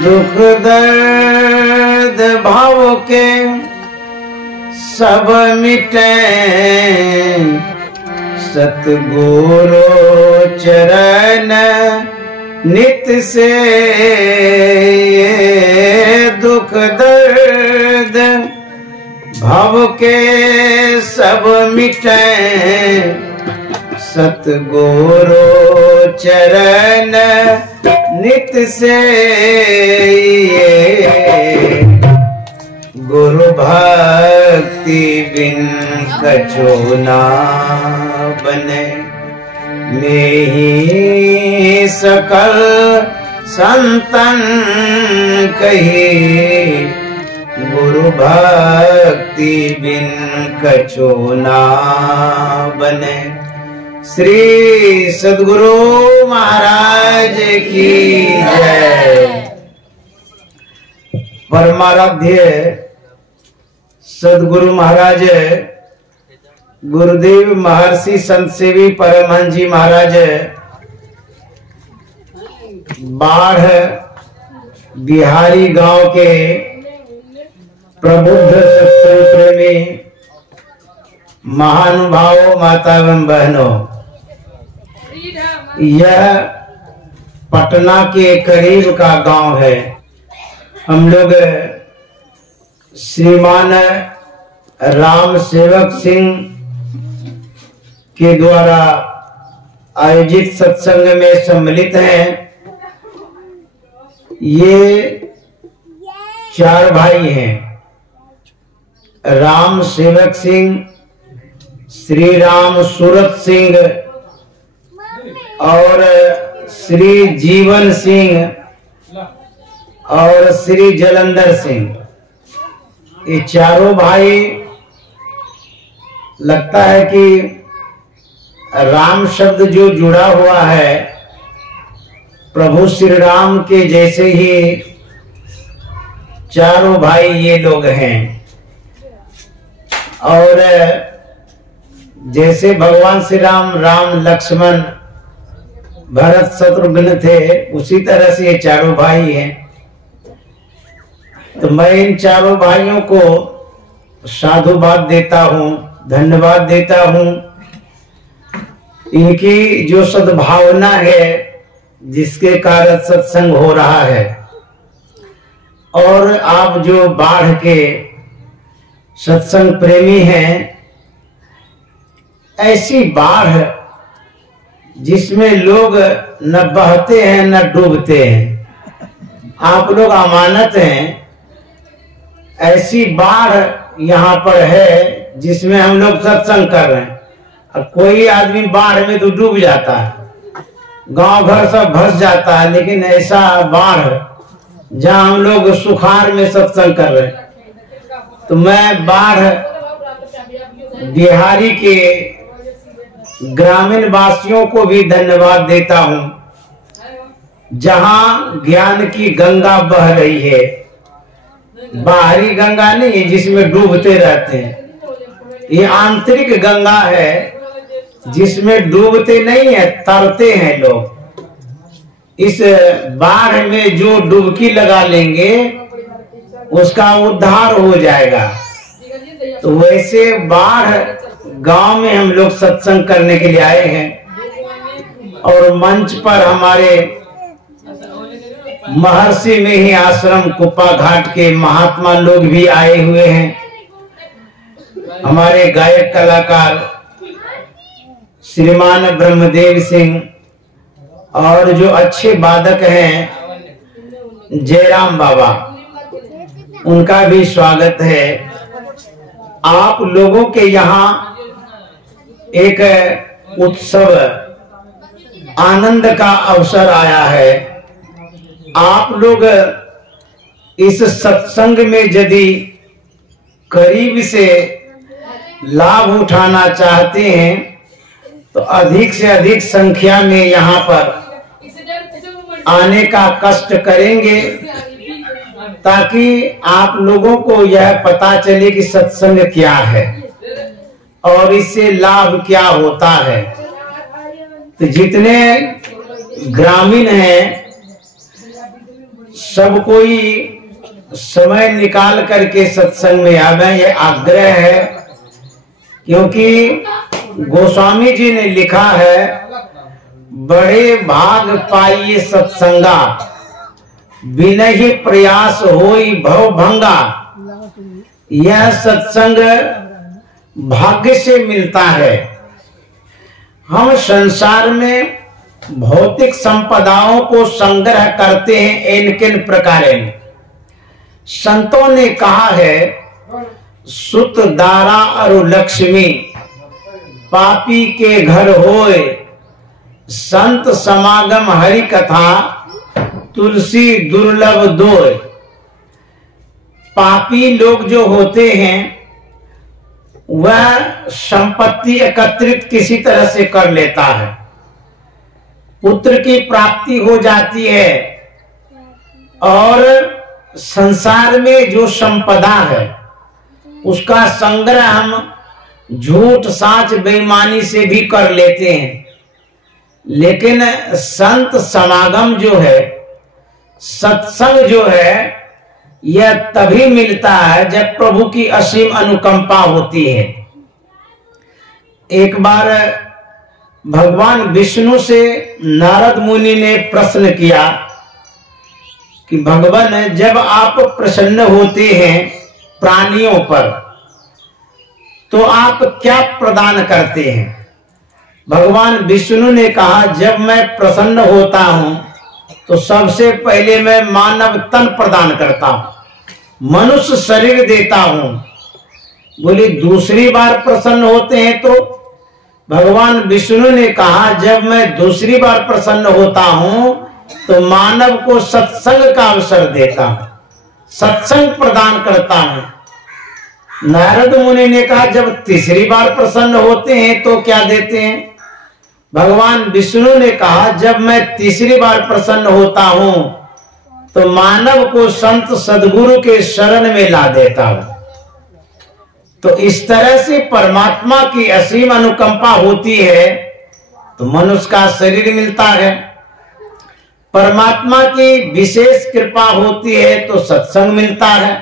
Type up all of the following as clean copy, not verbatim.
दुख दर्द भाव के सब मिटे, सतगुरु चरण नित से दुख दर्द भव के सब मिटे, सतगुरु चरण नित से गुरु भक्ति बिन कछु ना बने, नेहि सकल संतन कही, गुरु भक्ति बिन कछु ना बने। श्री सद्गुरु महाराज की जय। परमाराध्य सद्गुरु महाराज गुरुदेव महर्षि संत सेवी परमहंस जी महाराज बाढ़ बिहारी गांव के प्रबुद्ध सत्संग प्रेमी महानुभावों, माता एवं बहनों, यह पटना के करीब का गांव है। हम लोग श्रीमान राम सेवक सिंह के द्वारा आयोजित सत्संग में सम्मिलित हैं। ये 4 भाई हैं, राम सेवक सिंह, श्री राम सूरत सिंह और श्री जीवन सिंह और श्री जलंधर सिंह। ये चारों भाई, लगता है कि राम शब्द जो जुड़ा हुआ है प्रभु श्री राम के जैसे ही चारों भाई ये लोग हैं। और जैसे भगवान श्री राम, राम लक्ष्मण भरत शत्रुघ्न थे, उसी तरह से ये चारों भाई हैं। तो मैं इन चारों भाइयों को साधुवाद देता हूँ, धन्यवाद देता हूँ। इनकी जो सद्भावना है जिसके कारण सत्संग हो रहा है, और आप जो बाढ़ के सत्संग प्रेमी हैं, ऐसी बाढ़ जिसमें लोग न बहते हैं न डूबते हैं, आप लोग अमानत हैं। ऐसी बाढ़ यहाँ पर है जिसमें हम लोग सत्संग कर रहे हैं। अब कोई आदमी बाढ़ में तो डूब जाता है, गांव घर सब भस जाता है, लेकिन ऐसा बाढ़ जहाँ हम लोग सुखार में सत्संग कर रहे हैं। तो मैं बाढ़ बिहारी के ग्रामीण वासियों को भी धन्यवाद देता हूँ, जहाँ ज्ञान की गंगा बह रही है। बाहरी गंगा नहीं जिसमें डूबते रहते हैं, ये आंतरिक गंगा है जिसमें डूबते नहीं है, तरते हैं लोग। इस बाढ़ में जो डुबकी लगा लेंगे उसका उद्धार हो जाएगा। तो वैसे बाढ़ गांव में हम लोग सत्संग करने के लिए आए हैं, और मंच पर हमारे महर्षि में ही आश्रम कुप्पा घाट के महात्मा लोग भी आए हुए हैं। हमारे गायक कलाकार श्रीमान ब्रह्मदेव सिंह और जो अच्छे वादक हैं जयराम बाबा, उनका भी स्वागत है। आप लोगों के यहाँ एक उत्सव, आनंद का अवसर आया है। आप लोग इस सत्संग में यदि करीब से लाभ उठाना चाहते हैं तो अधिक से अधिक संख्या में यहाँ पर आने का कष्ट करेंगे, ताकि आप लोगों को यह पता चले कि सत्संग क्या है और इससे लाभ क्या होता है। तो जितने ग्रामीण हैं सब कोई समय निकाल करके सत्संग में आवे, ये आग्रह है। क्योंकि गोस्वामी जी ने लिखा है, बड़े भाग पाइए सत्संगा, बिनहि प्रयास होई भव भंगा। यह सत्संग भाग्य से मिलता है। हम संसार में भौतिक संपदाओं को संग्रह करते हैं इनके प्रकार। संतों ने कहा है, सुत दारा अरु लक्ष्मी, पापी के घर होए, संत समागम हरि कथा, तुलसी दुर्लभ दोय। पापी लोग जो होते हैं वह संपत्ति एकत्रित किसी तरह से कर लेता है, पुत्र की प्राप्ति हो जाती है, और संसार में जो संपदा है उसका संग्रह हम झूठ साच बेईमानी से भी कर लेते हैं। लेकिन संत समागम जो है, सत्संग जो है, यह तभी मिलता है जब प्रभु की असीम अनुकंपा होती है। एक बार भगवान विष्णु से नारद मुनि ने प्रश्न किया कि भगवान, जब आप प्रसन्न होते हैं प्राणियों पर तो आप क्या प्रदान करते हैं? भगवान विष्णु ने कहा, जब मैं प्रसन्न होता हूं तो सबसे पहले मैं मानव तन प्रदान करता हूं, मनुष्य शरीर देता हूं। बोले दूसरी बार प्रसन्न होते हैं तो भगवान विष्णु ने कहा, जब मैं दूसरी बार प्रसन्न होता हूं तो मानव को सत्संग का अवसर देता हूं, सत्संग प्रदान करता हूं। नारद मुनि ने कहा, जब तीसरी बार प्रसन्न होते हैं तो क्या देते हैं? भगवान विष्णु ने कहा, जब मैं तीसरी बार प्रसन्न होता हूं तो मानव को संत सद्गुरु के शरण में ला देता हूं। तो इस तरह से परमात्मा की असीम अनुकंपा होती है तो मनुष्य का शरीर मिलता है। परमात्मा की विशेष कृपा होती है तो सत्संग मिलता है।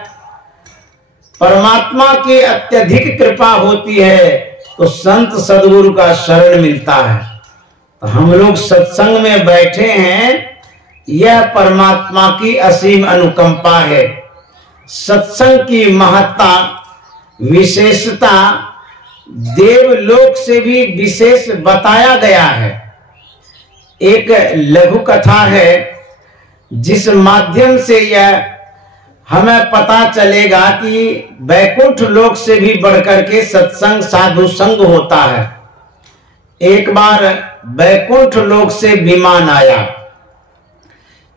परमात्मा की अत्यधिक कृपा होती है तो संत सद्गुरु का शरण मिलता है। तो हम लोग सत्संग में बैठे हैं, यह परमात्मा की असीम अनुकंपा है। सत्संग की महत्ता, विशेषता देवलोक से भी विशेष बताया गया है। एक लघु कथा है जिस माध्यम से यह हमें पता चलेगा कि वैकुंठ लोक से भी बढ़कर के सत्संग साधु संग होता है। एक बार वैकुंठ लोक से विमान आया,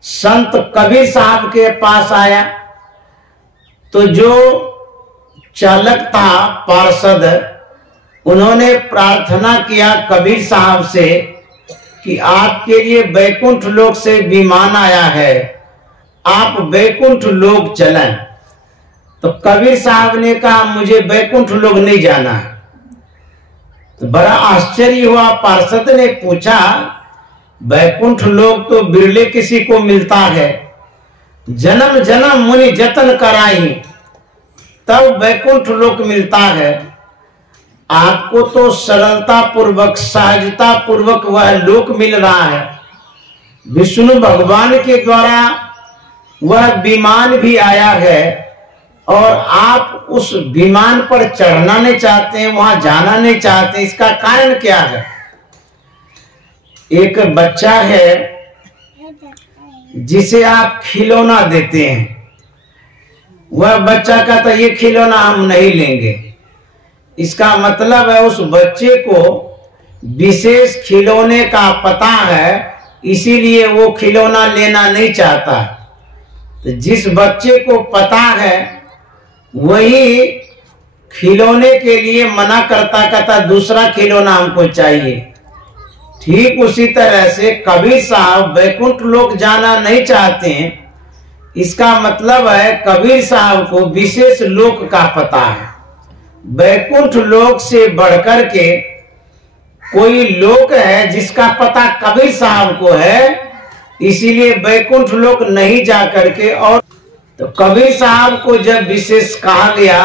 संत कबीर साहब के पास आया तो जो चालक था पार्षद, उन्होंने प्रार्थना किया कबीर साहब से कि आपके लिए वैकुंठ लोक से विमान आया है, आप वैकुंठ लोक चलें। तो कबीर साहब ने कहा, मुझे वैकुंठ लोक नहीं जाना है। तो बड़ा आश्चर्य हुआ। पार्षद ने पूछा, वैकुंठ लोक तो बिरले किसी को मिलता है, जन्म जन्म मुनि जतन कराई तब वैकुंठ लोक मिलता है। आपको तो सरलता पूर्वक, सहजता पूर्वक वह लोक मिल रहा है। विष्णु भगवान के द्वारा वह विमान भी आया है और आप उस विमान पर चढ़ना नहीं चाहते हैं, वहां जाना नहीं चाहते, इसका कारण क्या है? एक बच्चा है जिसे आप खिलौना देते हैं, वह बच्चा कहता ये खिलौना हम नहीं लेंगे। इसका मतलब है उस बच्चे को विशेष खिलौने का पता है, इसीलिए वो खिलौना लेना नहीं चाहता। तो जिस बच्चे को पता है वही खिलौने के लिए मना करता, कहता दूसरा खिलौना हमको चाहिए। ठीक उसी तरह से कबीर साहब वैकुंठ लोक जाना नहीं चाहते हैं। इसका मतलब है कबीर साहब को विशेष लोक का पता है। वैकुंठ लोक से बढ़कर के कोई लोक है जिसका पता कबीर साहब को है, इसीलिए वैकुंठ लोक नहीं जा करके। और तो कबीर साहब को जब विशेष कहा गया,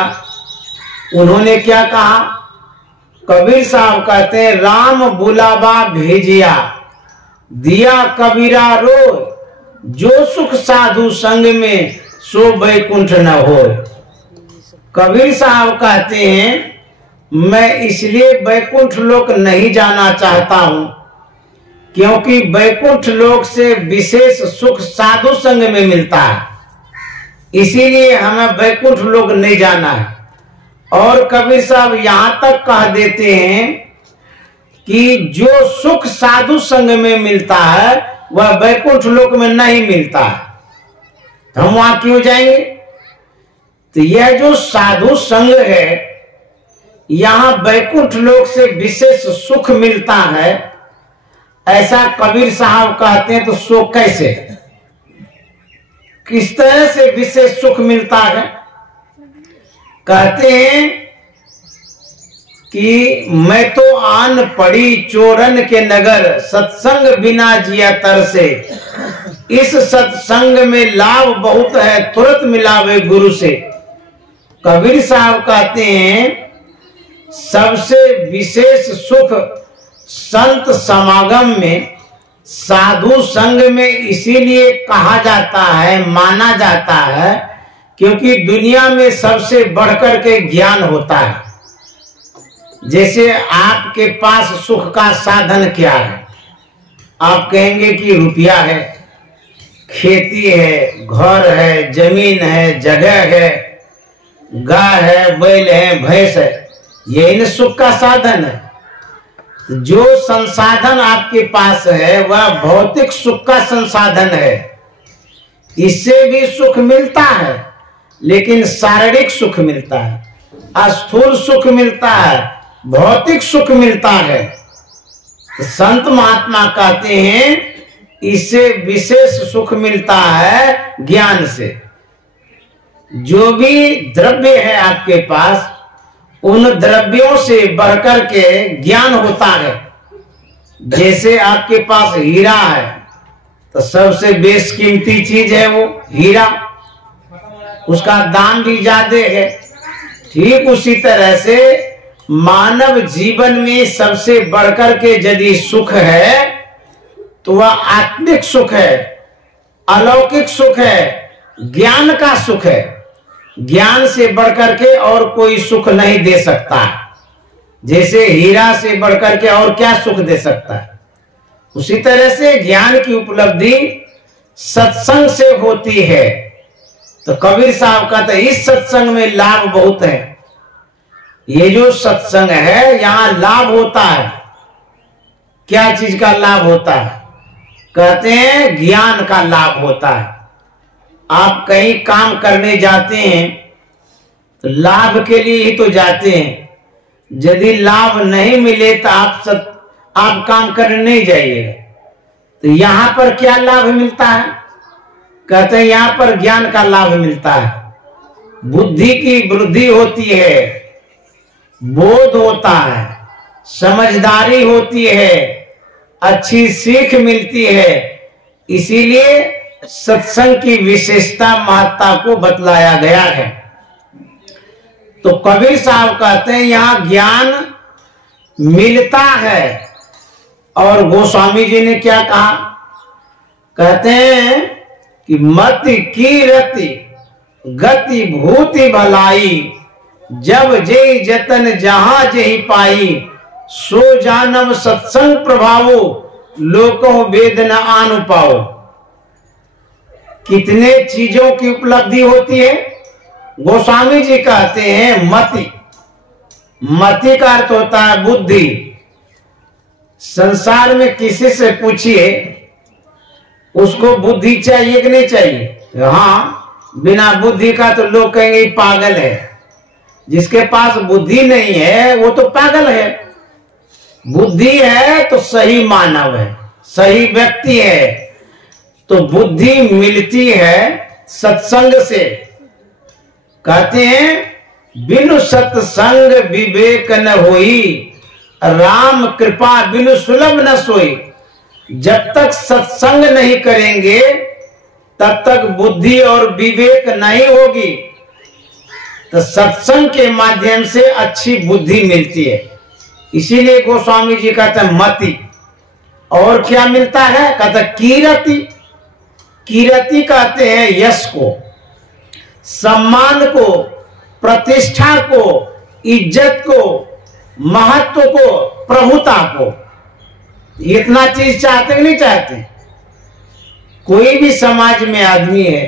उन्होंने क्या कहा? कबीर साहब कहते हैं, राम बुलावा भेजिया दिया कबीरा रो, जो सुख साधु संग में सो वैकुंठ न हो। कबीर साहब कहते हैं, मैं इसलिए वैकुंठ लोक नहीं जाना चाहता हूं क्योंकि वैकुंठ लोक से विशेष सुख साधु संग में मिलता है, इसीलिए हमें वैकुंठ लोक नहीं जाना है। और कबीर साहब यहां तक कह देते हैं कि जो सुख साधु संग में मिलता है वह वैकुंठ लोक में नहीं मिलता है, तो हम वहां क्यों जाएंगे? तो यह जो साधु संग है, यहां वैकुंठ लोक से विशेष सुख मिलता है, ऐसा कबीर साहब कहते हैं। तो सो कैसे, किस तरह से विशेष सुख मिलता है? कहते हैं कि मैं तो आन पड़ी चोरन के नगर, सत्संग बिना जिया तर से, इस सत्संग में लाभ बहुत है, तुरंत मिलावे गुरु से। कबीर साहब कहते हैं, सबसे विशेष सुख संत समागम में, साधु संग में इसीलिए कहा जाता है, माना जाता है, क्योंकि दुनिया में सबसे बढ़कर के ज्ञान होता है। जैसे आपके पास सुख का साधन क्या है? आप कहेंगे कि रुपया है, खेती है, घर है, जमीन है, जगह है, गाय है, बैल है, भैंस है, यही न सुख का साधन है। जो संसाधन आपके पास है वह भौतिक सुख का संसाधन है, इससे भी सुख मिलता है, लेकिन शारीरिक सुख मिलता है, स्थूल सुख मिलता है, भौतिक सुख मिलता है। तो संत महात्मा कहते हैं, इससे विशेष सुख मिलता है ज्ञान से। जो भी द्रव्य है आपके पास, उन द्रव्यों से बढ़कर के ज्ञान होता है। जैसे आपके पास हीरा है, तो सबसे बेशकीमती चीज है वो हीरा, उसका दाम भी ज्यादा है। ठीक उसी तरह से मानव जीवन में सबसे बढ़कर के यदि सुख है तो वह आत्मिक सुख है, अलौकिक सुख है, ज्ञान का सुख है। ज्ञान से बढ़कर के और कोई सुख नहीं दे सकता। जैसे हीरा से बढ़कर के और क्या सुख दे सकता है, उसी तरह से ज्ञान की उपलब्धि सत्संग से होती है। तो कबीर साहब कहते हैं, इस सत्संग में लाभ बहुत है। ये जो सत्संग है, यहाँ लाभ होता है। क्या चीज का लाभ होता है? कहते हैं ज्ञान का लाभ होता है। आप कहीं काम करने जाते हैं तो लाभ के लिए ही तो जाते हैं। यदि लाभ नहीं मिले तो आप काम करने नहीं जाइएगा। तो यहाँ पर क्या लाभ मिलता है? कहते हैं यहाँ पर ज्ञान का लाभ मिलता है, बुद्धि की वृद्धि होती है, बोध होता है, समझदारी होती है, अच्छी सीख मिलती है। इसीलिए सत्संग की विशेषता महत्ता को बतलाया गया है। तो कबीर साहब कहते हैं यहाँ ज्ञान मिलता है। और गोस्वामी जी ने क्या कहा? कहते हैं कि मति की रति गति भूति भलाई, जब जे जतन जहां जेहि पाई, सो जानम सत्संग प्रभावो लोको वेद न आनु पाओ। कितने चीजों की उपलब्धि होती है? गोस्वामी जी कहते हैं मति, मति का अर्थ होता है बुद्धि। संसार में किसी से पूछिए उसको बुद्धि चाहिए कि नहीं चाहिए? हाँ, बिना बुद्धि का तो लोग कहेंगे पागल है। जिसके पास बुद्धि नहीं है वो तो पागल है। बुद्धि है तो सही मानव है, सही व्यक्ति है। तो बुद्धि मिलती है सत्संग से। कहते हैं बिनु सत्संग विवेक न होई, राम कृपा बिनु सुलभ न सोई। जब तक सत्संग नहीं करेंगे तब तक बुद्धि और विवेक नहीं होगी। तो सत्संग के माध्यम से अच्छी बुद्धि मिलती है। इसीलिए गोस्वामी जी कहते हैं मति। और क्या मिलता है? कहते कीरति। कीरति कहते हैं यश को, सम्मान को, प्रतिष्ठा को, इज्जत को, महत्व को, प्रभुता को। इतना चीज चाहते कि नहीं चाहते? कोई भी समाज में आदमी है,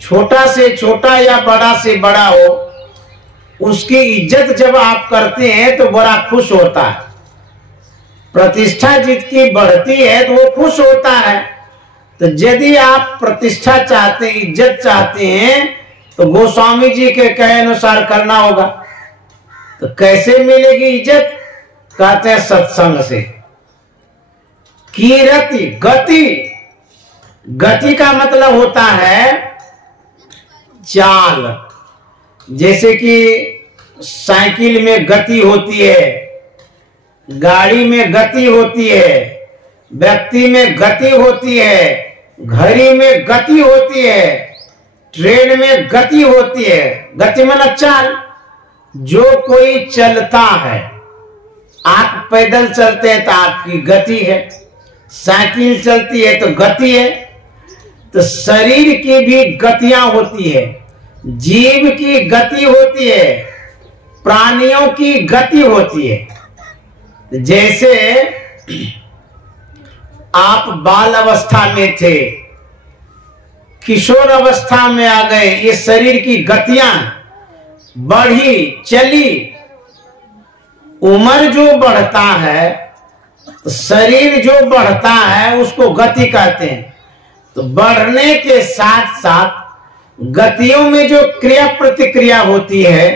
छोटा से छोटा या बड़ा से बड़ा हो, उसकी इज्जत जब आप करते हैं तो बड़ा खुश होता है। प्रतिष्ठा जिसकी बढ़ती है तो वो खुश होता है। तो यदि आप प्रतिष्ठा चाहते हैं, इज्जत चाहते हैं, तो गोस्वामी जी के कहे अनुसार करना होगा। तो कैसे मिलेगी इज्जत? कहते हैं सत्संग से। कीरति, गति। गति का मतलब होता है चाल। जैसे कि साइकिल में गति होती है, गाड़ी में गति होती है, व्यक्ति में गति होती है, घड़ी में गति होती है, ट्रेन में गति होती है। गति मतलब चाल। जो कोई चलता है, आप पैदल चलते हैं तो आपकी गति है, साइकिल चलती है तो गति है। तो शरीर की भी गतियां होती है, जीव की गति होती है, प्राणियों की गति होती है। जैसे आप बाल अवस्था में थे, किशोर अवस्था में आ गए, ये शरीर की गतियां बढ़ी चली। उम्र जो बढ़ता है, शरीर जो बढ़ता है, उसको गति कहते हैं। तो बढ़ने के साथ साथ गतियों में जो क्रिया प्रतिक्रिया होती है,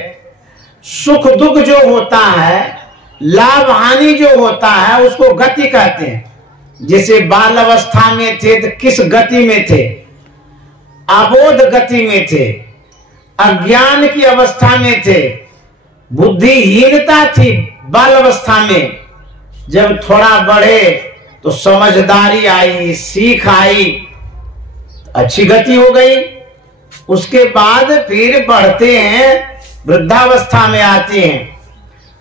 सुख दुख जो होता है, लाभ हानि जो होता है, उसको गति कहते हैं। जैसे बाल अवस्था में थे तो किस गति में थे? अबोध गति में थे, अज्ञान की अवस्था में थे, बुद्धिहीनता थी बाल अवस्था में। जब थोड़ा बढ़े तो समझदारी आई, सीख आई, अच्छी गति हो गई। उसके बाद फिर बढ़ते हैं, वृद्धावस्था में आते हैं,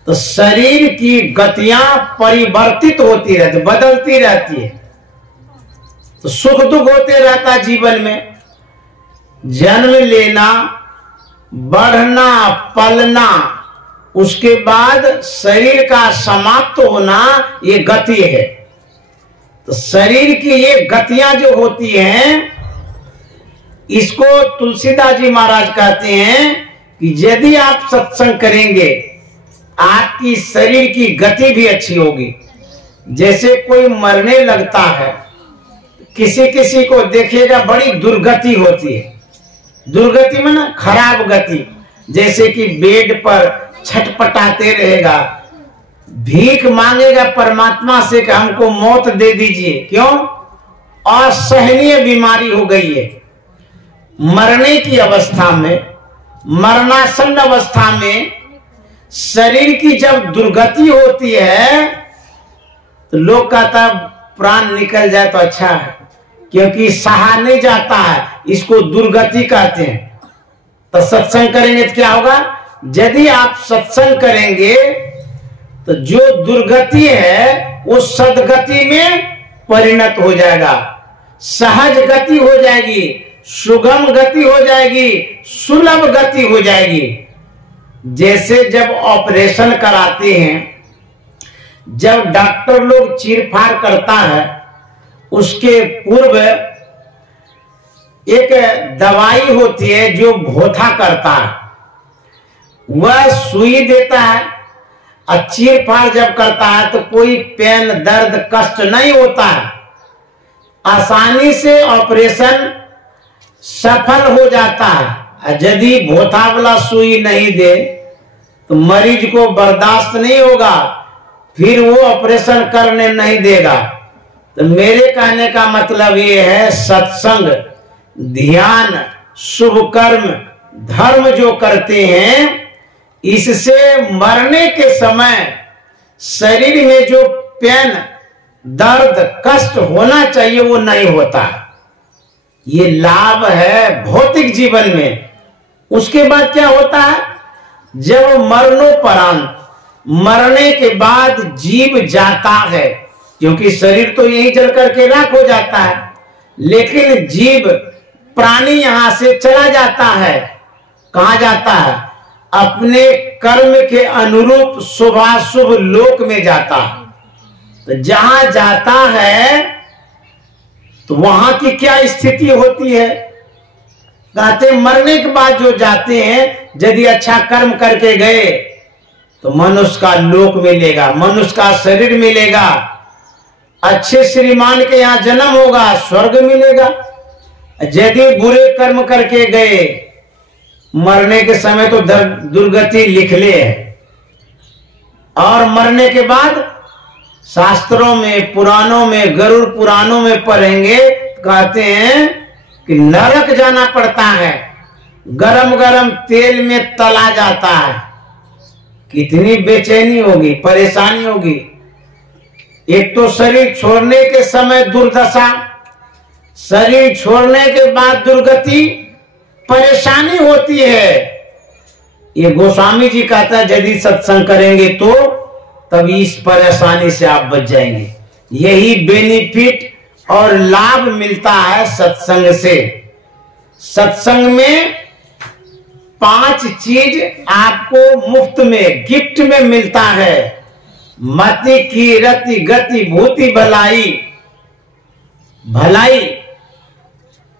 तो शरीर की गतियां परिवर्तित होती रहती, बदलती रहती है। तो सुख दुख होते रहता जीवन में। जन्म लेना, बढ़ना, पलना, उसके बाद शरीर का समाप्त होना, ये गति है। तो शरीर की ये गतियां जो होती हैं, इसको तुलसीदास जी महाराज कहते हैं कि यदि आप सत्संग करेंगे, आपकी शरीर की गति भी अच्छी होगी। जैसे कोई मरने लगता है, किसी किसी को देखिएगा बड़ी दुर्गति होती है। दुर्गति में ना खराब गति, जैसे कि बेड पर छटपटाते रहेगा, भीख मांगेगा परमात्मा से कि हमको मौत दे दीजिए। क्यों? असहनीय बीमारी हो गई है। मरने की अवस्था में, मरणासन्न अवस्था में शरीर की जब दुर्गति होती है तो लोग कहता प्राण निकल जाए तो अच्छा है, क्योंकि सहा नहीं जाता है, इसको दुर्गति कहते हैं। तो सत्संग करेंगे तो क्या होगा? यदि आप सत्संग करेंगे तो जो दुर्गति है वो सदगति में परिणत हो जाएगा, सहज गति हो जाएगी, सुगम गति हो जाएगी, सुलभ गति हो जाएगी। जैसे जब ऑपरेशन कराते हैं, जब डॉक्टर लोग चीरफाड़ करता है, उसके पूर्व एक दवाई होती है जो भोथा करता है, वह सुई देता है। और चीरफाड़ जब करता है तो कोई पेन, दर्द, कष्ट नहीं होता है, आसानी से ऑपरेशन सफल हो जाता है। यदि भोथा वाला सुई नहीं दे तो मरीज को बर्दाश्त नहीं होगा, फिर वो ऑपरेशन करने नहीं देगा। तो मेरे कहने का मतलब ये है, सत्संग, ध्यान, शुभ कर्म, धर्म जो करते हैं, इससे मरने के समय शरीर में जो पेन, दर्द कष्ट होना चाहिए वो नहीं होता। ये लाभ है भौतिक जीवन में। उसके बाद क्या होता है, जब मरणोपरांत, मरने के बाद जीव जाता है, क्योंकि शरीर तो यही जल करके राख हो जाता है, लेकिन जीव प्राणी यहां से चला जाता है। कहां जाता है, अपने कर्म के अनुरूप शुभाशुभ लोक में जाता है। तो जहां जाता है तो वहां की क्या स्थिति होती है, कहते मरने के बाद जो जाते हैं, यदि अच्छा कर्म करके गए तो मनुष्य का लोक मिलेगा, मनुष्य का शरीर मिलेगा, अच्छे श्रीमान के यहाँ जन्म होगा, स्वर्ग मिलेगा। यदि बुरे कर्म करके गए, मरने के समय तो दुर्गति लिख ले है। और मरने के बाद शास्त्रों में, पुराणों में, गरुड़ पुराणों में पढ़ेंगे, कहते हैं कि नरक जाना पड़ता है, गरम गरम तेल में तला जाता है। कितनी बेचैनी होगी, परेशानी होगी। एक तो शरीर छोड़ने के समय दुर्दशा, शरीर छोड़ने के बाद दुर्गति, परेशानी होती है। ये गोस्वामी जी कहता है यदि सत्संग करेंगे तो तभी इस परेशानी से आप बच जाएंगे। यही बेनिफिट और लाभ मिलता है सत्संग से। सत्संग में 5 चीज आपको मुफ्त में, गिफ्ट में मिलता है। मति की रति गति भूति भलाई, भलाई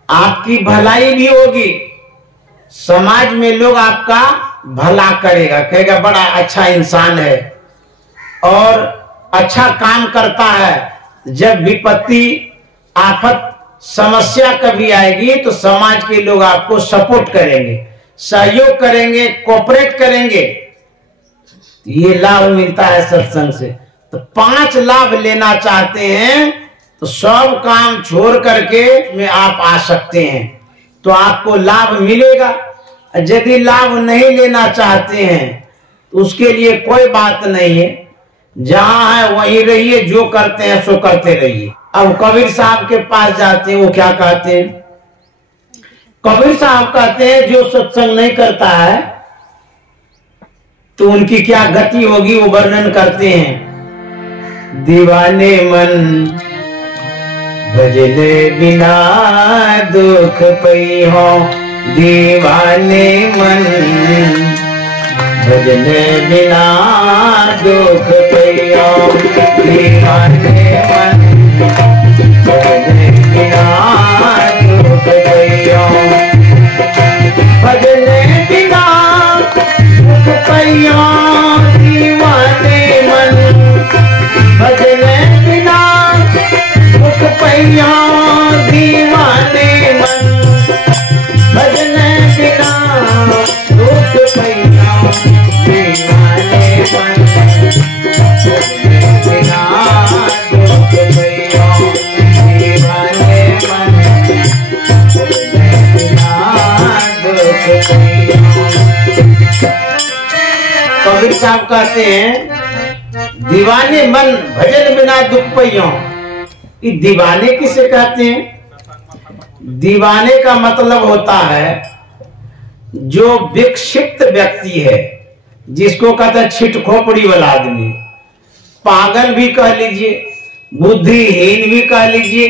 आपकी भलाई भी होगी, समाज में लोग आपका भला करेगा, कहेगा बड़ा अच्छा इंसान है और अच्छा काम करता है। जब विपत्ति आफत समस्या कभी आएगी तो समाज के लोग आपको सपोर्ट करेंगे, सहयोग करेंगे, कोऑपरेट करेंगे। ये लाभ मिलता है सत्संग से। तो 5 लाभ लेना चाहते हैं तो सब काम छोड़ करके में आप आ सकते हैं, तो आपको लाभ मिलेगा। यदि लाभ नहीं लेना चाहते हैं तो उसके लिए कोई बात नहीं है, जहां है वहीं रहिए, जो करते हैं सो करते रहिए। अब कबीर साहब के पास जाते हैं, वो क्या कहते हैं, कबीर साहब कहते हैं जो सत्संग नहीं करता है तो उनकी क्या गति होगी, वो वर्णन करते हैं। दीवाने मन भजले बिना दुख पई हो, दीवाने मन भजले बिना दुख पई हो, दीवाने मन भजले बिना दुख पई हो, भजले बिना दुख पई हो, दीवाने मन भजले बिना दुख पई हो, दीवाने मन भजले बिना दुख पई हो, दीवाने मन भजले बिना दुख पई हो, दीवाने मन भजले बिना दुख पई हो। कबीर साहब कहते हैं दीवाने मन भजन बिना दुख पई हो। ये दीवाने किसे कहते हैं, दीवाने का मतलब होता है जो विक्षिप्त व्यक्ति है, जिसको कहते हैं छिट खोपड़ी वाला आदमी, पागल भी कह लीजिए, बुद्धिहीन भी कह लीजिए,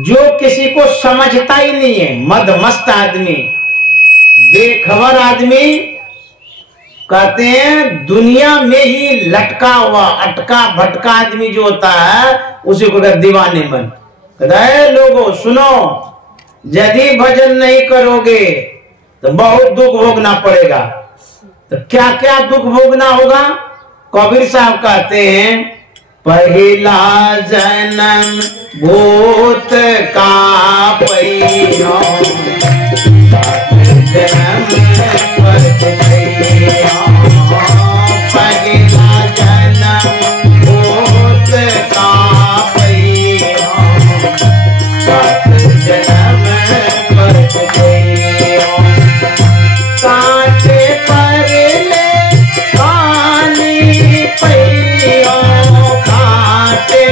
जो किसी को समझता ही नहीं है, मदमस्त आदमी, बेखबर आदमी। कहते हैं दुनिया में ही लटका हुआ, अटका भटका आदमी जो होता है उसी को कहते दीवाने मन। कहता है लोगों सुनो, यदि भजन नहीं करोगे तो बहुत दुख भोगना पड़ेगा। तो क्या क्या दुख भोगना होगा, कबीर साहब कहते हैं पहला जन्म भूत का पैया, जन्म पछ पैया, पहला जन्म भूत का पैया, जन्म पछ पैया, कांटे पर ले पानी पैया, कांटे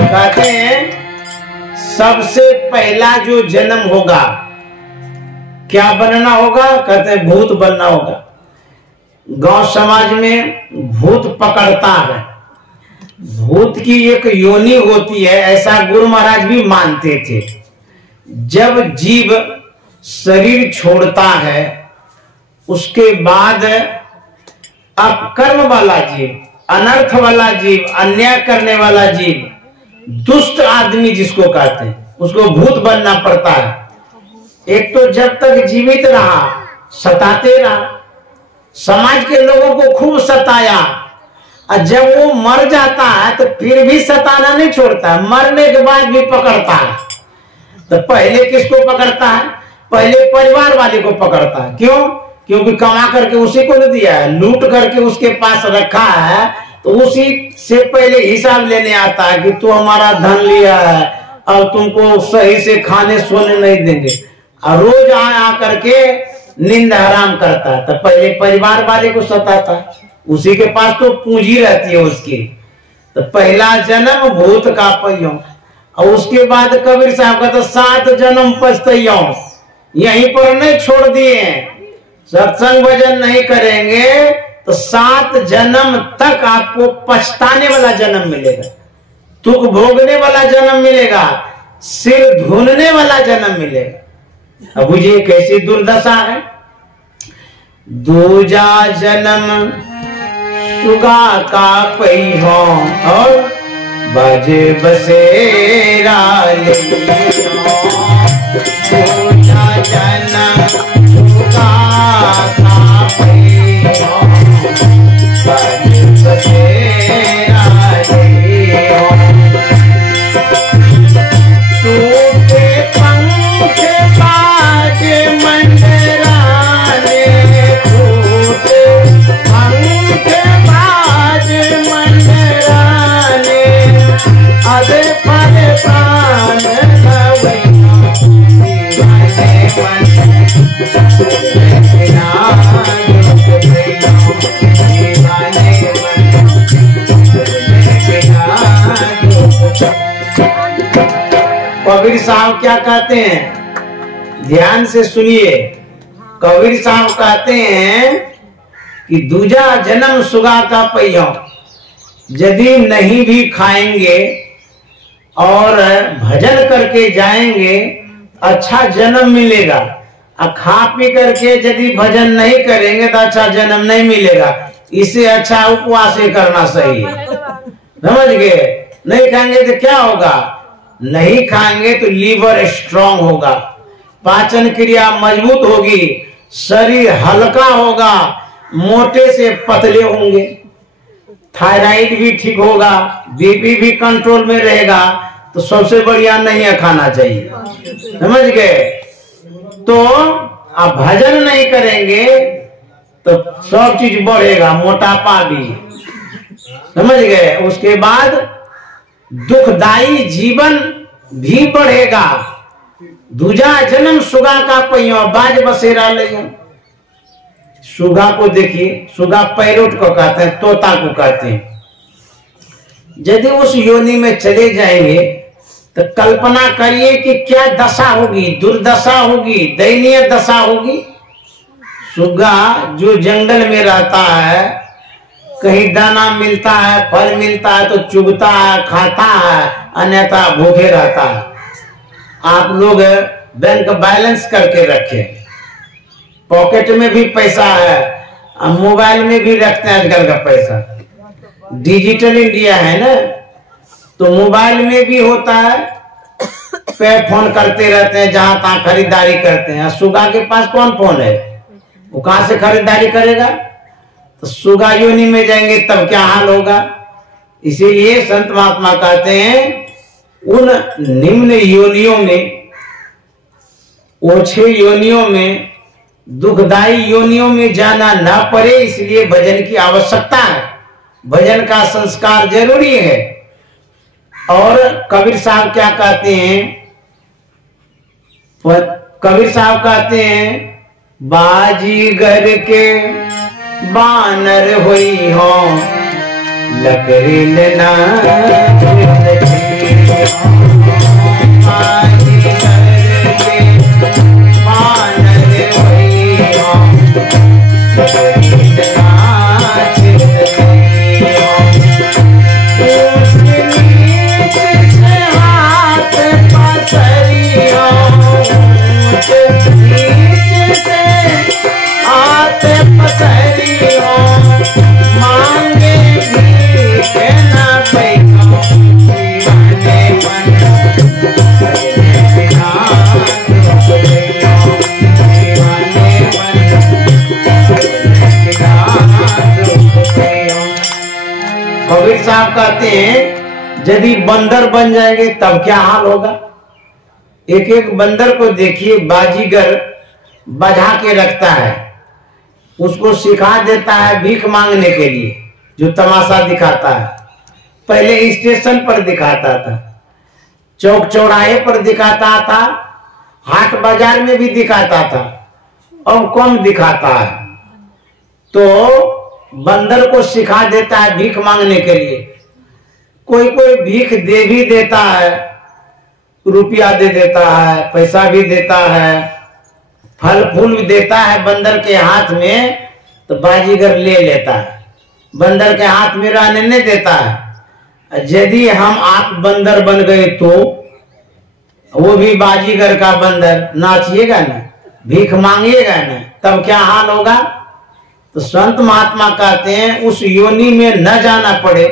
कहते हैं सबसे पहला जो जन्म होगा क्या बनना होगा? कहते हैं भूत बनना होगा। गांव समाज में भूत पकड़ता है, भूत की एक योनि होती है, ऐसा गुरु महाराज भी मानते थे। जब जीव शरीर छोड़ता है उसके बाद अपकर्म वाला जीव, अनर्थ वाला जीव, अन्याय करने वाला जीव, दुष्ट आदमी जिसको कहते हैं, उसको भूत बनना पड़ता है। एक तो जब तक जीवित रहा सताते रहा, समाज के लोगों को खूब सताया, और जब वो मर जाता है तो फिर भी सताना नहीं छोड़ता, मरने के बाद भी पकड़ता है। तो पहले किसको पकड़ता है? पहले परिवार वाले को पकड़ता है। क्यों? क्योंकि कमा करके उसी को नहीं दिया है, लूट करके उसके पास रखा है, तो उसी से पहले हिसाब लेने आता है कि तू हमारा धन लिया है और तुमको सही से खाने सोने नहीं देंगे, और रोज आ करके नींद हराम करता है। तो पहले परिवार वाले को सताता है, उसी के पास तो पूंजी रहती है उसकी। तो पहला जन्म भूत का पइयों, और उसके बाद कबीर साहब का तो 7 जन्म पछतइयों। यहीं पर नहीं छोड़ दिए, सत्संग भजन नहीं करेंगे तो 7 जन्म तक आपको पछताने वाला जन्म मिलेगा, दुख भोगने वाला जन्म मिलेगा, सिर धुनने वाला जन्म मिलेगा। अब बुझिए कैसी दुर्दशा है। दूजा जन्म सुगा का पहियों और बाजे बसेरा ले। दूजा जन्म सुगा का पहियों बाजे बसेरा ले। टूटे पंख बाज मंडराने, टूटे पंख बाज मंडराने, अदे परेशान नवैया दीवाने कबीर साहब क्या कहते हैं? ध्यान से सुनिए। कबीर साहब कहते हैं कि दूजा जन्म सुगा का पहियों, यदि नहीं भी खाएंगे और भजन करके जाएंगे अच्छा जन्म मिलेगा, और खा पी करके यदि भजन नहीं करेंगे तो अच्छा जन्म नहीं मिलेगा। इससे अच्छा उपवास करना सही है, समझ गए? नहीं खाएंगे तो क्या होगा? नहीं खाएंगे तो लीवर स्ट्रांग होगा, पाचन क्रिया मजबूत होगी, शरीर हल्का होगा, मोटे से पतले होंगे, थायराइड भी ठीक होगा, बीपी भी कंट्रोल में रहेगा। तो सबसे बढ़िया नहीं है खाना चाहिए, समझ गए? तो आप भजन नहीं करेंगे तो सब चीज बढ़ेगा, मोटापा भी, समझ गए? उसके बाद दुखदाई जीवन भी बढ़ेगा। दूजा जन्म सुगा का पहियों बाज बसेरा लियो। सुगा को देखिए, सुगा पैरोट को कहते हैं, तोता को कहते हैं। यदि उस योनि में चले जाएंगे तो कल्पना करिए कि क्या दशा होगी, दुर्दशा होगी, दयनीय दशा होगी। सुगा जो जंगल में रहता है, कहीं दाना मिलता है, फल मिलता है तो चुगता है, खाता है, अन्यथा भूखे रहता है। आप लोग बैंक बैलेंस करके रखें, पॉकेट में भी पैसा है, मोबाइल में भी रखते हैं आजकल का पैसा। डिजिटल इंडिया है ना, तो मोबाइल में भी होता है, पे फोन करते रहते हैं, जहां तहां खरीदारी करते हैं। सुगा के पास कौन फोन है? वो कहां से खरीदारी करेगा? तो सुगा योनि में जाएंगे तब क्या हाल होगा? इसीलिए संत महात्मा कहते हैं उन निम्न योनियों में, ओछे योनियों में, दुखदाई योनियों में जाना ना पड़े, इसलिए भजन की आवश्यकता है, भजन का संस्कार जरूरी है। और कबीर साहब क्या कहते हैं? कबीर साहब कहते हैं बाजीगर के बानर हुई हो, लकड़ी लेना कबीर साहब कहते हैं यदि बंदर बन जाएंगे तब क्या हाल होगा। एक एक बंदर को देखिए, बाजीगर बजा के रखता है, उसको सिखा देता है भीख मांगने के लिए, जो तमाशा दिखाता है। पहले स्टेशन पर दिखाता था, चौक चौराहे पर दिखाता था, हाट बाजार में भी दिखाता था, अब कम दिखाता है। तो बंदर को सिखा देता है भीख मांगने के लिए। कोई कोई भीख दे भी देता है, रुपया दे देता है, पैसा भी देता है, फल फूल भी देता है बंदर के हाथ में, तो बाजीगर ले लेता है, बंदर के हाथ में रहने नहीं देता है। यदि हम आप बंदर बन गए तो वो भी बाजीगर का बंदर नाचिएगा ना, भीख मांगिएगा ना, तब क्या हाल होगा। तो संत महात्मा कहते हैं उस योनि में न जाना पड़े,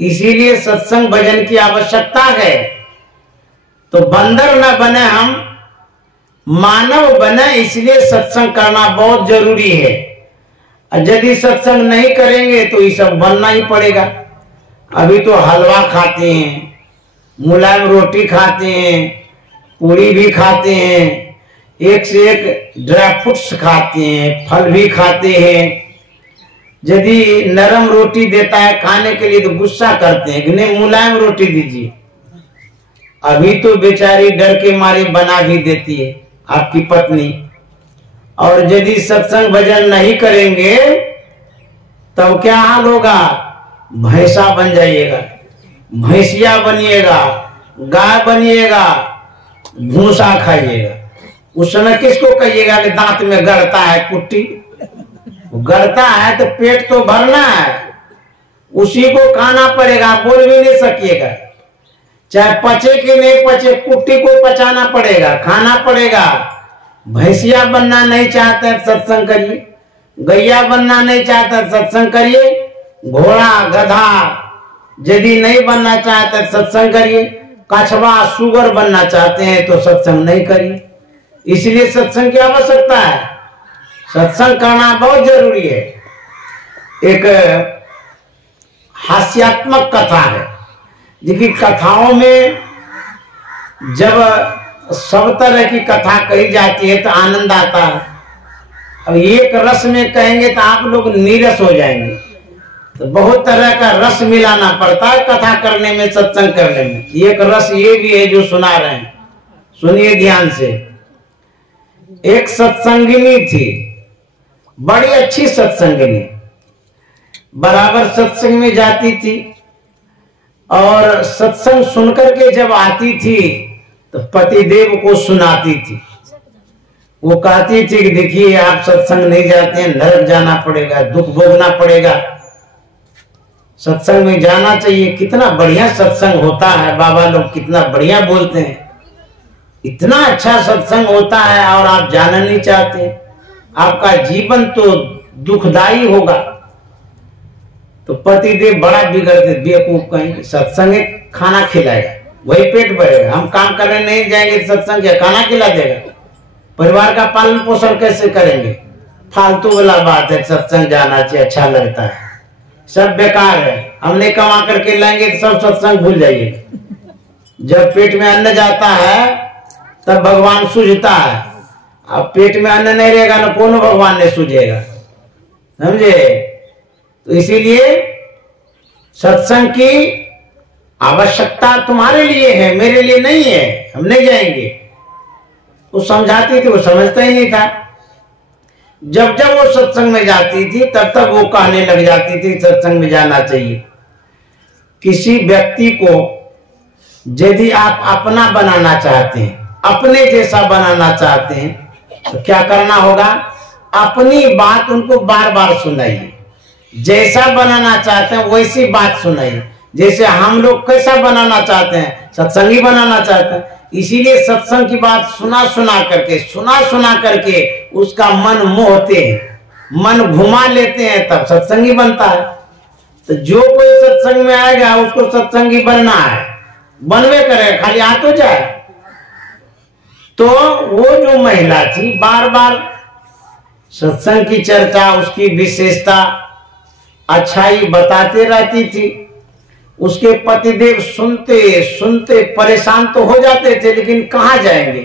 इसीलिए सत्संग भजन की आवश्यकता है। तो बंदर न बने, हम मानव बने, इसलिए सत्संग करना बहुत जरूरी है। यदि सत्संग नहीं करेंगे तो ये सब बनना ही पड़ेगा। अभी तो हलवा खाते हैं, मुलायम रोटी खाते हैं, पूरी भी खाते हैं, एक से एक ड्राई फ्रूट्स खाते हैं, फल भी खाते हैं। यदि नरम रोटी देता है खाने के लिए तो गुस्सा करते हैं कि नहीं मुलायम रोटी दीजिए। अभी तो बेचारी डर के मारे बना भी देती है आपकी पत्नी। और यदि सत्संग भजन नहीं करेंगे तब क्या हाल होगा, भैंसा बन जाइएगा, भैंसिया बनिएगा, गाय बनिएगा, भूसा खाइएगा। उस समय किसको कहिएगा कि दांत में गड़ता है कुट्टी, गड़ता है तो पेट तो भरना है, उसी को खाना पड़ेगा, बोल भी नहीं सकिएगा। चाहे पचे कि नहीं पचे, कुट्टी को पचाना पड़ेगा, खाना पड़ेगा। भैंसिया बनना नहीं चाहते सत्संग करिए, गैया बनना नहीं चाहते सत्संग करिए, घोड़ा गधा यदि नहीं बनना चाहते सत्संग करिए, कछवा सुगर बनना चाहते हैं तो सत्संग नहीं करिए। इसलिए सत्संग की आवश्यकता है, सत्संग करना बहुत जरूरी है। एक हास्यात्मक कथा है, देखिए कथाओं में जब सब तरह की कथा कही जाती है तो आनंद आता है। अब एक रस में कहेंगे तो आप लोग नीरस हो जाएंगे, तो बहुत तरह का रस मिलाना पड़ता है कथा करने में, सत्संग करने में। एक रस ये भी है जो सुना रहे हैं, सुनिए ध्यान से। एक सत्संगिनी थी, बड़ी अच्छी सत्संगिनी, बराबर सत्संग में जाती थी और सत्संग सुनकर के जब आती थी तो पतिदेव को सुनाती थी। वो कहती थी कि देखिए आप सत्संग नहीं जाते हैं, नरक जाना पड़ेगा, दुख भोगना पड़ेगा, सत्संग में जाना चाहिए। कितना बढ़िया सत्संग होता है, बाबा लोग कितना बढ़िया बोलते हैं, इतना अच्छा सत्संग होता है और आप जाना नहीं चाहते, आपका जीवन तो दुखदाई होगा। तो पतिदेव बड़ा बिगड़ते, बेवकूफ कहेंगे, सत्संग खाना खिलाएगा वही पेट भरेगा, हम काम करने नहीं जाएंगे सत्संग क्या खाना खिला देगा, परिवार का पालन पोषण कैसे करेंगे, फालतू वाला बात है। सत्संग जाना चाहिए, अच्छा लगता है, सब बेकार है, हम नहीं कमा करके लाएंगे तो सब सत्संग भूल जाइए। जब पेट में अन्न जाता है तब भगवान सूझता है, अब पेट में अन्न नहीं रहेगा ना कौन भगवान ने सूझेगा, समझे। तो इसीलिए सत्संग की आवश्यकता तुम्हारे लिए है, मेरे लिए नहीं है, हम नहीं जाएंगे। वो समझाती थी, वो समझता ही नहीं था। जब जब वो सत्संग में जाती थी तब तक वो कहने लग जाती थी सत्संग में जाना चाहिए। किसी व्यक्ति को यदि आप अपना बनाना चाहते हैं, अपने जैसा बनाना चाहते हैं, तो क्या करना होगा? अपनी बात उनको बार बार सुनाइए। जैसा बनाना चाहते हैं वैसी बात सुनाइए। जैसे हम लोग कैसा बनाना चाहते हैं? सत्संगी बनाना चाहते हैं। इसीलिए सत्संग की बात सुना सुना करके उसका मन मोहते हैं, मन घुमा लेते हैं, तब सत्संगी बनता है। तो जो कोई सत्संग में आएगा उसको सत्संगी बनना है, बनवे करे, खाली आ तो जाए। तो वो जो महिला थी बार बार सत्संग की चर्चा, उसकी विशेषता, अच्छाई बताते रहती थी। उसके पतिदेव सुनते सुनते परेशान तो हो जाते थे, लेकिन कहाँ जाएंगे?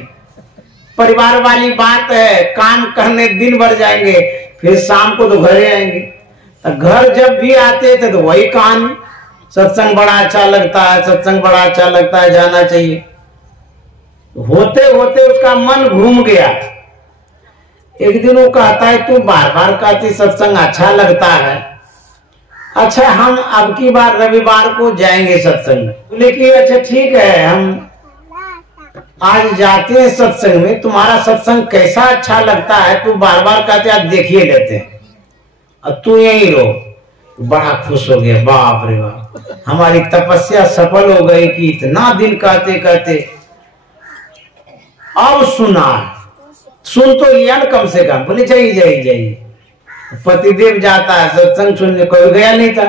परिवार वाली बात है, काम करने दिन भर जाएंगे, फिर शाम को तो घर आएंगे। तो घर जब भी आते थे तो वही कहानी, सत्संग बड़ा अच्छा लगता है, सत्संग बड़ा अच्छा लगता है, जाना चाहिए। होते होते उसका मन घूम गया। एक दिन वो कहता है, तू बार बार कहती सत्संग अच्छा लगता है, अच्छा हम अब की बार रविवार को जाएंगे सत्संग में। बोले कि अच्छा ठीक है, हम आज जाते हैं सत्संग में, तुम्हारा सत्संग कैसा अच्छा लगता है, तू बार बार कहते आज देखिए लेते हैं, अब तू यहीं रहो। बड़ा खुश हो गया, बाप रे बाप, हमारी तपस्या सफल हो गई कि इतना दिन कहते कहते अब सुन तो लिया ना कम से कम। बोले जाइए जाइए जाइए। पतिदेव जाता है सत्संग सुनने, कोई गया नहीं था।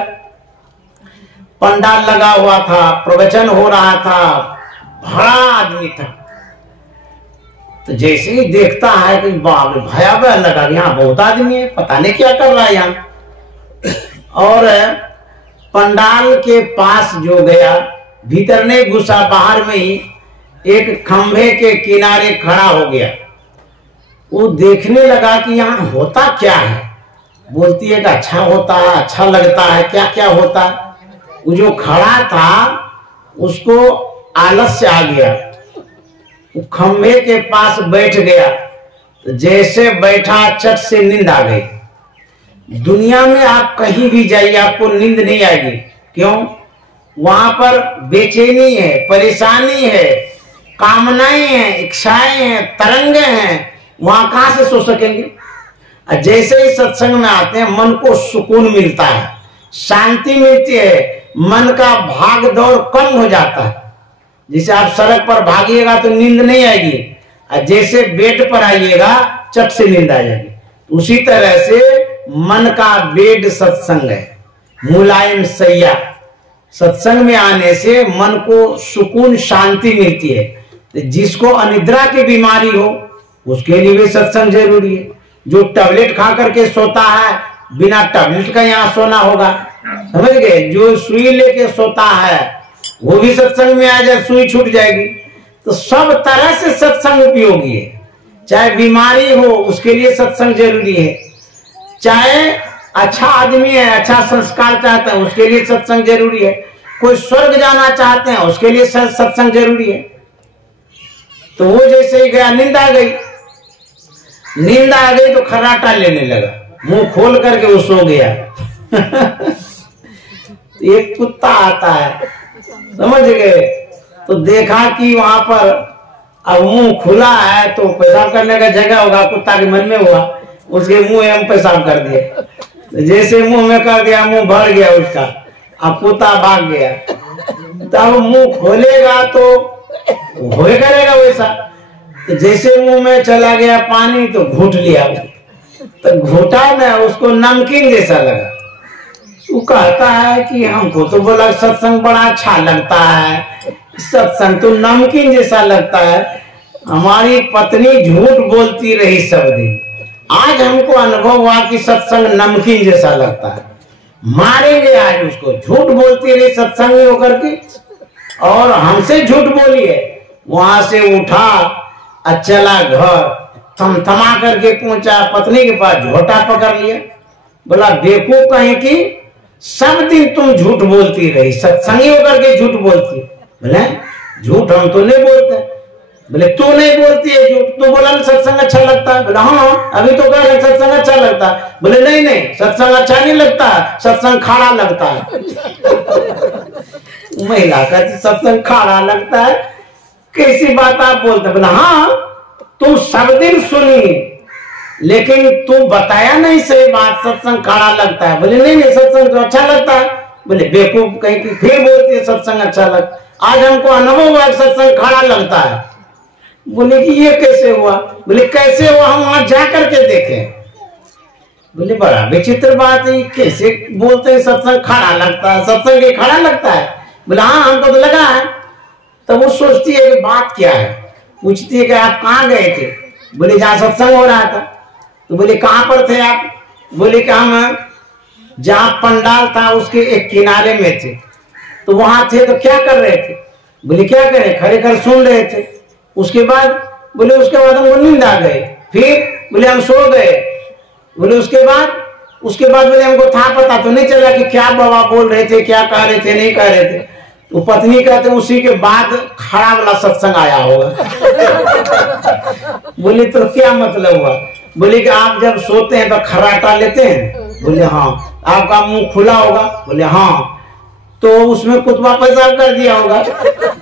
पंडाल लगा हुआ था, प्रवचन हो रहा था, बड़ा आदमी था। तो जैसे ही देखता है कि बाप रे, भयावह लगा, यहाँ बहुत आदमी है, पता नहीं क्या कर रहा है यहाँ। और पंडाल के पास जो गया, भीतर नहीं घुसा, बाहर में ही एक खंभे के किनारे खड़ा हो गया। वो देखने लगा कि यहाँ होता क्या है। बोलती है कि अच्छा होता है, अच्छा लगता है, क्या क्या होता है। वो जो खड़ा था उसको आलस्य आ गया, वो खंभे के पास बैठ गया। तो जैसे बैठा चट से नींद आ गई। दुनिया में आप कहीं भी जाइए आपको नींद नहीं आएगी। क्यों? वहां पर बेचैनी है, परेशानी है, कामनाएं हैं, इच्छाएं हैं, तरंगे हैं, वहां कहां से सो सकेंगे? जैसे ही सत्संग में आते हैं मन को सुकून मिलता है, शांति मिलती है, मन का भाग दौड़ कम हो जाता है। जैसे आप सड़क पर भागिएगा तो नींद नहीं आएगी, और जैसे बेड पर आइएगा चट से नींद आ जाएगी। उसी तरह से मन का बेड सत्संग है, मुलायम सैया। सत्संग में आने से मन को सुकून शांति मिलती है। तो जिसको अनिद्रा की बीमारी हो उसके लिए भी सत्संग जरूरी है। जो टैबलेट खा करके सोता है, बिना टैबलेट का यहाँ सोना होगा, समझ गए? जो सुई लेके सोता है वो भी सत्संग में आ जाए, सुई छूट जाएगी। तो सब तरह से सत्संग उपयोगी है। चाहे बीमारी हो उसके लिए सत्संग जरूरी है, चाहे अच्छा आदमी है, अच्छा संस्कार चाहता है उसके लिए सत्संग जरूरी है, कोई स्वर्ग जाना चाहते हैं उसके लिए सत्संग जरूरी है। तो वो जैसे ही गया, नींद आ गई तो खर्राटा लेने लगा, मुंह खोल करके वो सो गया। एक कुत्ता आता है, समझ गए? तो देखा कि वहां पर अब मुंह खुला है तो पेशाब करने का जगह होगा, कुत्ता के मन में हुआ, उसके मुंह में हम पेशाब कर दिए। जैसे मुंह में कर दिया, मुंह भर गया उसका, अब कुत्ता भाग गया। तब मुंह खोलेगा तो हो करेगा वैसा। तो जैसे मुंह में चला गया पानी तो घूट लिया, तो घूटा ना, उसको नमकीन जैसा लगा। वो कहता है कि हमको तो बोला सत्संग बड़ा अच्छा लगता है, सत्संग तो नमकीन जैसा लगता है। हमारी पत्नी झूठ बोलती रही सब दिन, आज हमको अनुभव हुआ कि सत्संग नमकीन जैसा लगता है। मारेंगे आज उसको, झूठ बोलती रही सत्संग में होकर के, और हमसे झूठ बोली है। वहां से उठा और चला घर, थमा करके पहुंचा पत्नी के पास, झोटा पकड़ लिया, बोला बेवकूफ कहीं की, सब दिन तुम झूठ बोलती रही, सत्संगी होकर के झूठ बोलती। बोले झूठ हम तो नहीं बोलते। बोले तू नहीं बोलती है झूठ, तू बोला ना सत्संग अच्छा लगता है। बोला हाँ अभी तो कह रहे सत्संग अच्छा लगता है। बोले नहीं नहीं, सत्संग अच्छा नहीं लगता, सत्संग खाड़ा लगता है। महिला का सत्संग खाड़ा लगता है, कैसी बात आप बोलते? बोला हाँ तुम सब दिन सुनी लेकिन तू बताया नहीं सही बात, सत्संग खाड़ा लगता है। बोले नहीं नहीं सत्संग तो अच्छा लगता है। बोले बेवकूफ कहीं की, फिर बोलती है सत्संग अच्छा लगता। आज हमको अनुभव हुआ सत्संग खाड़ा लगता है। बोले कि ये कैसे हुआ? बोले कैसे हुआ, हम वहां जा करके देखे। बोले बड़ा विचित्र बात है, कैसे बोलते हैं सत्संग खड़ा लगता है, सत्संग ये खड़ा लगता है? बोले हाँ हमको तो लगा है। तो वो सोचती है कि बात क्या है, पूछती है कि आप कहाँ गए थे? बोले जहाँ सत्संग हो रहा था। तो बोले कहाँ पर थे आप? बोले कि हम जहाँ पंडाल था उसके एक किनारे में थे। तो वहां थे तो क्या कर रहे थे? बोले क्या करे, खड़े कर सुन रहे थे। उसके बाद बोले उसके बाद हमको नींद आ गई। फिर बोले हम सो गए। बोले उसके बाद बोले हमको था पता तो नहीं चला कि क्या बाबा बोल रहे थे, क्या कह रहे थे, नहीं कह रहे थे। तो पत्नी कहते उसी के बाद खड़ा वाला सत्संग आया होगा। बोले तो क्या मतलब हुआ? बोले कि आप जब सोते हैं तो खर्राटा लेते हैं? बोले हाँ। आपका मुंह खुला होगा? बोले हाँ। तो उसमें कुतवा पेशाब कर दिया होगा?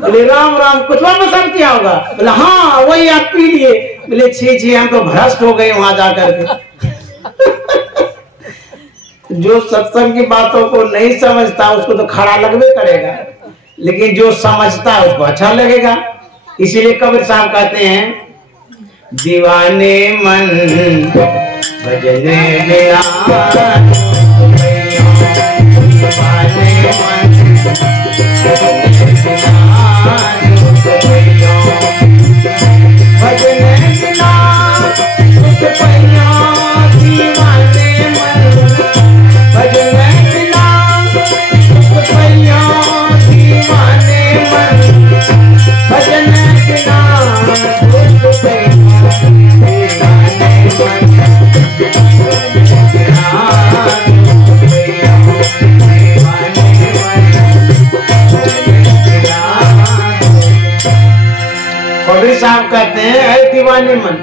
बोले राम राम, कुतवा पेशाब किया होगा? बोले हाँ वही आप पी लिए। बोले छी छी हम तो भ्रष्ट हो गए वहां जाकर के। जो सत्संग की बातों को नहीं समझता उसको तो खड़ा लगबे करेगा, लेकिन जो समझता है उसको अच्छा लगेगा। इसीलिए कबीर साहब कहते हैं दीवाने मन भजने बिना, दीवाने मन भजने बिना सुख पैया, दीवाने मन भजने बिना सुख पैया, दीवाने मन भजने बिना सुख पैया, कबीर साहब कहते हैं ऐ दीवाने मन,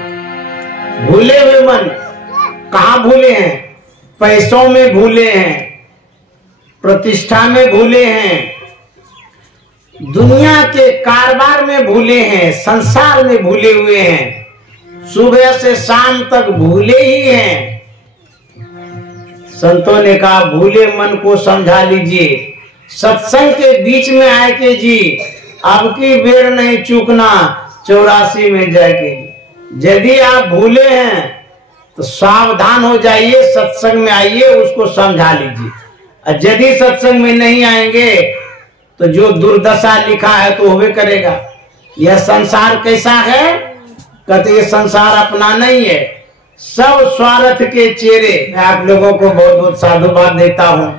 भूले हुए मन। कहाँ भूले हैं? पैसों में भूले हैं, प्रतिष्ठा में भूले हैं, दुनिया के कारोबार में भूले हैं, संसार में भूले हुए हैं, सुबह से शाम तक भूले ही हैं। संतों ने कहा भूले मन को समझा लीजिए, सत्संग के बीच में आए के जी अब की बेर नहीं चूकना, 84 में जाके। यदि आप भूले हैं तो सावधान हो जाइए, सत्संग में आइए, उसको समझा लीजिए। और यदि सत्संग में नहीं आएंगे तो जो दुर्दशा लिखा है तो होवे करेगा। यह संसार कैसा है? कहते ये संसार अपना नहीं है, सब स्वार्थ के चेहरे। मैं आप लोगों को बहुत बहुत साधुवाद देता हूं,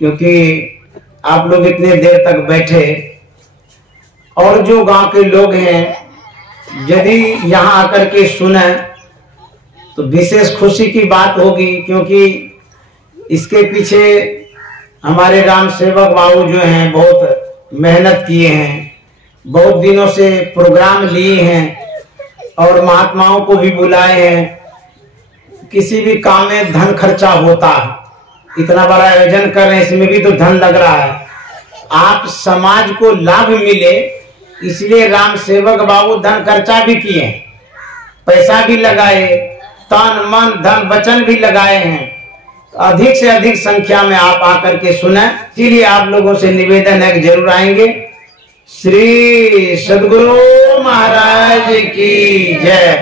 क्योंकि आप लोग इतने देर तक बैठे। और जो गांव के लोग हैं यदि यहाँ आकर के सुने तो विशेष खुशी की बात होगी, क्योंकि इसके पीछे हमारे राम सेवक बाबू जो हैं बहुत मेहनत किए हैं, बहुत दिनों से प्रोग्राम लिए हैं और महात्माओं को भी बुलाए हैं। किसी भी काम में धन खर्चा होता है, इतना बड़ा आयोजन कर रहे हैं, इसमें भी तो धन लग रहा है। आप समाज को लाभ मिले इसलिए राम सेवक बाबू धन खर्चा भी किए, पैसा भी लगाए, तन मन धन वचन भी लगाए हैं। अधिक से अधिक संख्या में आप आकर के सुने। इसीलिए आप लोगों से निवेदन है कि जरूर आएंगे। श्री सद्गुरु महाराज की जय।